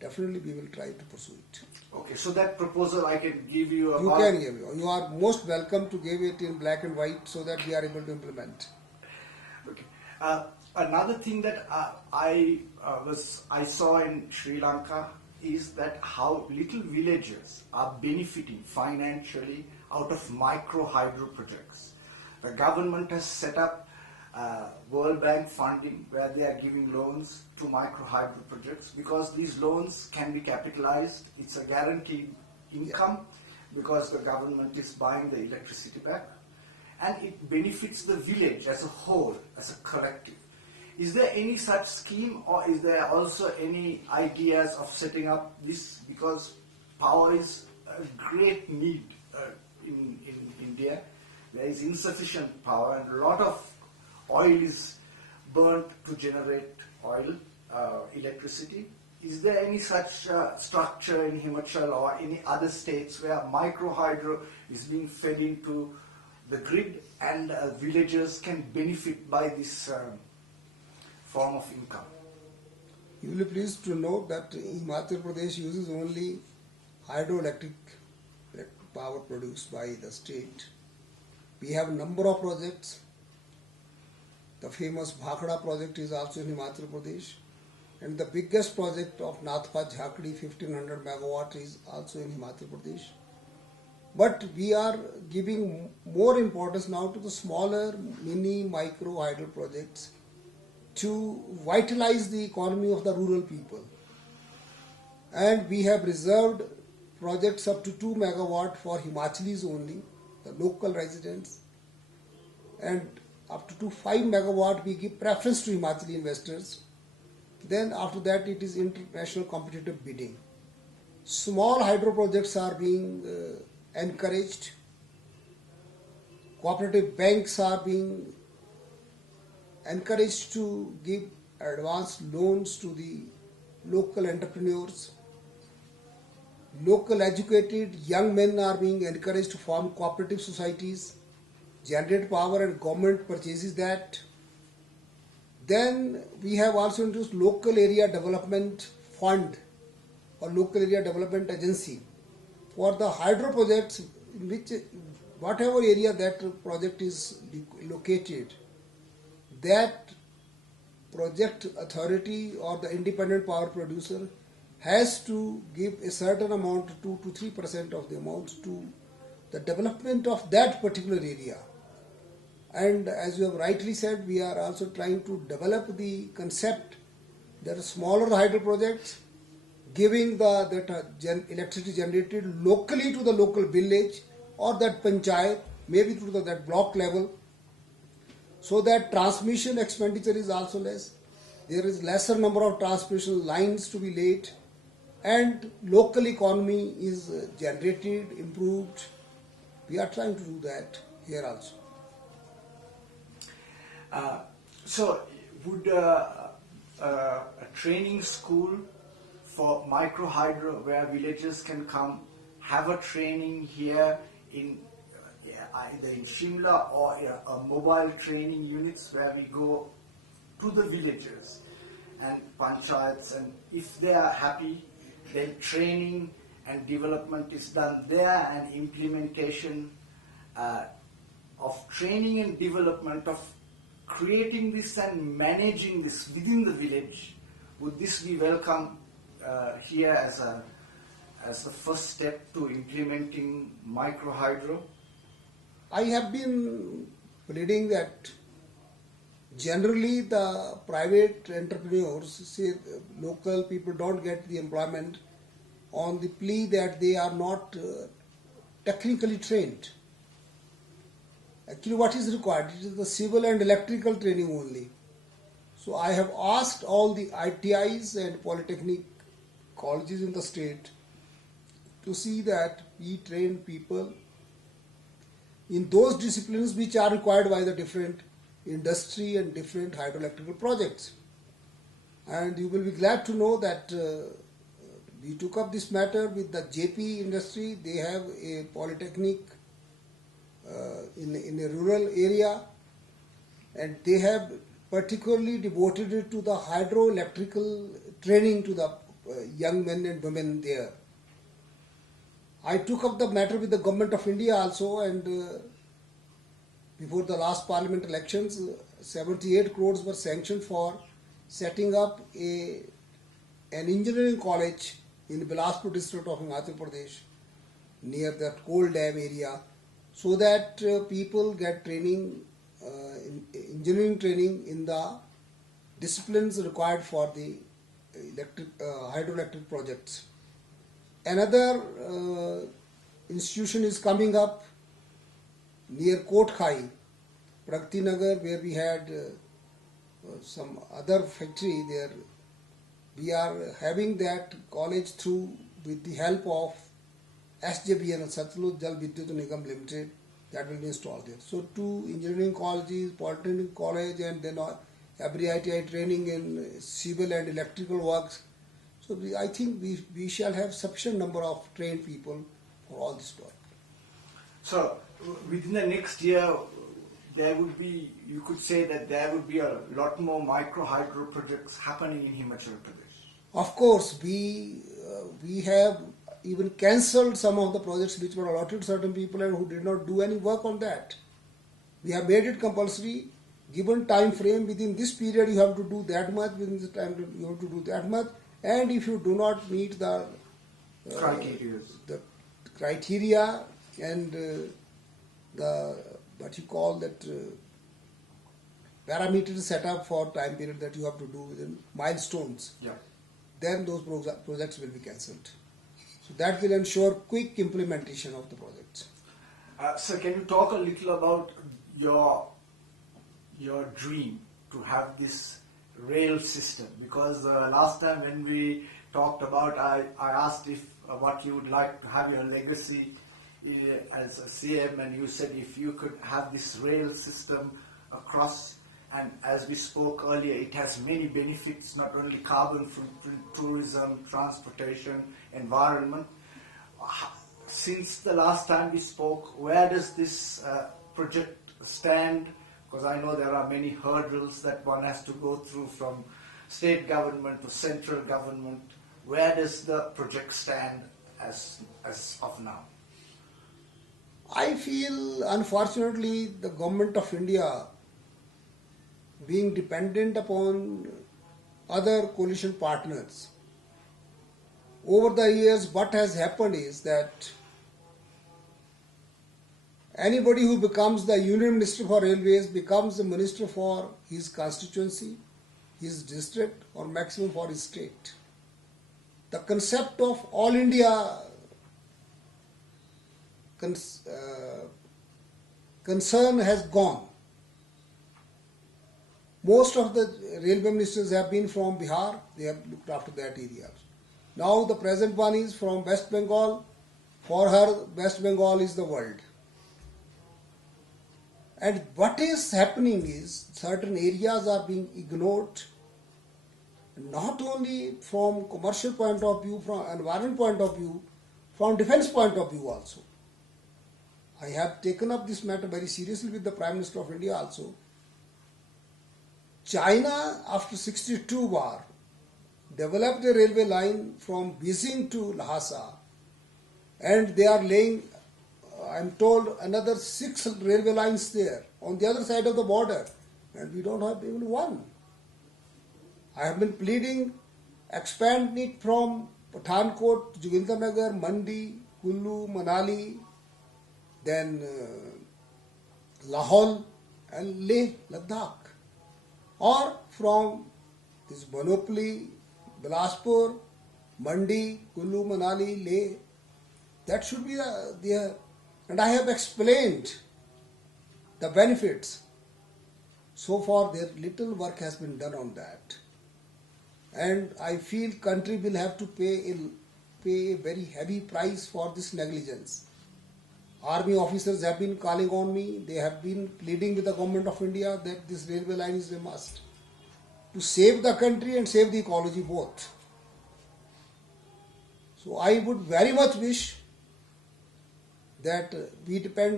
definitely we will try to pursue it. Okay, so that proposal I can give you about... You can give. You are most welcome to give it in black and white so that we are able to implement. Okay. Another thing that I saw in Sri Lanka is that how little villages are benefiting financially out of micro hydro projects. The government has set up World Bank funding where they are giving loans to micro hydro projects because these loans can be capitalized. It's a guaranteed income because the government is buying the electricity back, and it benefits the village as a whole, as a collective. Is there any such scheme, or is there also any ideas of setting up this, because power is a great need in India. There is insufficient power and a lot of oil is burnt to generate electricity. Is there any such structure in Himachal or any other states where micro hydro is being fed into the grid and villagers can benefit by this form of income? You will be pleased to know that Himachal Pradesh uses only hydroelectric power produced by the state. We have a number of projects. The famous Bhakra project is also in Himachal Pradesh, and the biggest project of Nathpa Jhakri 1500 megawatt is also in Himachal Pradesh. But we are giving more importance now to the smaller mini micro hydro projects to vitalize the economy of the rural people. And we have reserved projects up to 2 megawatt for Himachalis only, the local residents, and up to 5 megawatt we give preference to Himachali investors. Then after that it is international competitive bidding. Small hydro projects are being encouraged. Cooperative banks are being encouraged to give advanced loans to the local entrepreneurs. Local educated young men are being encouraged to form cooperative societies, generate power, and government purchases that. Then we have also introduced local area development fund or local area development agency for the hydro projects in which whatever area that project is located, that project authority or the independent power producer has to give a certain amount, 2 to 3% of the amount to the development of that particular area. And as you have rightly said, we are also trying to develop the concept that smaller hydro projects giving that electricity generated locally to the local village or that panchayat, maybe to that block level, so that transmission expenditure is also less. There is lesser number of transmission lines to be laid, and local economy is generated, improved. We are trying to do that here also. So would a training school for micro hydro where villagers can come have a training here in either in Shimla or a mobile training units where we go to the villages and panchayats, and if they are happy, then training and development is done there, and implementation of training and development of creating this and managing this within the village. Would this be welcome here as the first step to implementing micro hydro? I have been reading that generally the private entrepreneurs say local people don't get the employment on the plea that they are not technically trained. Actually, what is required? It is the civil and electrical training only. So I have asked all the ITIs and polytechnic colleges in the state to see that we train people in those disciplines which are required by the different industry and different hydroelectrical projects. And you will be glad to know that we took up this matter with the JP industry. They have a polytechnic in a rural area, and they have particularly devoted it to the hydroelectrical training to the young men and women there. I took up the matter with the government of India also, and before the last parliament elections, 78 crores were sanctioned for setting up an engineering college in Bilaspur district of Himachal Pradesh, near that coal dam area, so that people get training, engineering training in the disciplines required for the hydroelectric projects. Another institution is coming up near Kotkhai, Pragati Nagar, where we had some other factory there. We are having that college through with the help of SJVN, Satluj Jal Vidyut Nigam Limited, that will be installed there. So 2 engineering colleges, polytechnic college, and then every ITI training in civil and electrical works. So I think we shall have sufficient number of trained people for all this work. So within the next year, there would be, you could say that there would be a lot more micro hydro projects happening in Himachal Pradesh. Of course, we have even cancelled some of the projects which were allotted to certain people and who did not do any work on that. We have made it compulsory, given time frame, within this period you have to do that much, within this time you have to do that much, and if you do not meet the criteria and the what you call that parameters set up for time period that you have to do within milestones, then those projects will be cancelled. So that will ensure quick implementation of the projects. So can you talk a little about your dream to have this rail system? Because last time when we talked about, I asked if what you would like to have your legacy as a CM, and you said if you could have this rail system across, and as we spoke earlier, it has many benefits, not only carbon footprint, tourism, transportation, environment. Since the last time we spoke, where does this project stand? Because I know there are many hurdles that one has to go through, from state government to central government. Where does the project stand as of now? I feel, unfortunately, the government of India, being dependent upon other coalition partners, over the years what has happened is that anybody who becomes the Union Minister for Railways becomes the minister for his constituency, his district, or maximum for his state. The concept of all India concern has gone. Most of the railway ministers have been from Bihar, they have looked after that area. Now the present one is from West Bengal. For her, West Bengal is the world. And what is happening is certain areas are being ignored, not only from commercial point of view, from environment point of view, from defense point of view also. I have taken up this matter very seriously with the Prime Minister of India also. China, after 62 war, developed a railway line from Beijing to Lhasa, and they are laying, I am told, another 6 railway lines there on the other side of the border, and we don't have even one. I have been pleading, expand it from Pathankot, Jogindanagar, Mandi, Kullu, Manali, then Lahore and Leh, Ladakh, or from this Banopali, Bilaspur, Mandi, Kullu, Manali, Leh. That should be there. And I have explained the benefits. So far, there little work has been done on that. And I feel country will have to pay a very heavy price for this negligence. Army officers have been calling on me. They have been pleading with the government of India that this railway line is a must to save the country and save the ecology both. So I would very much wish that we depend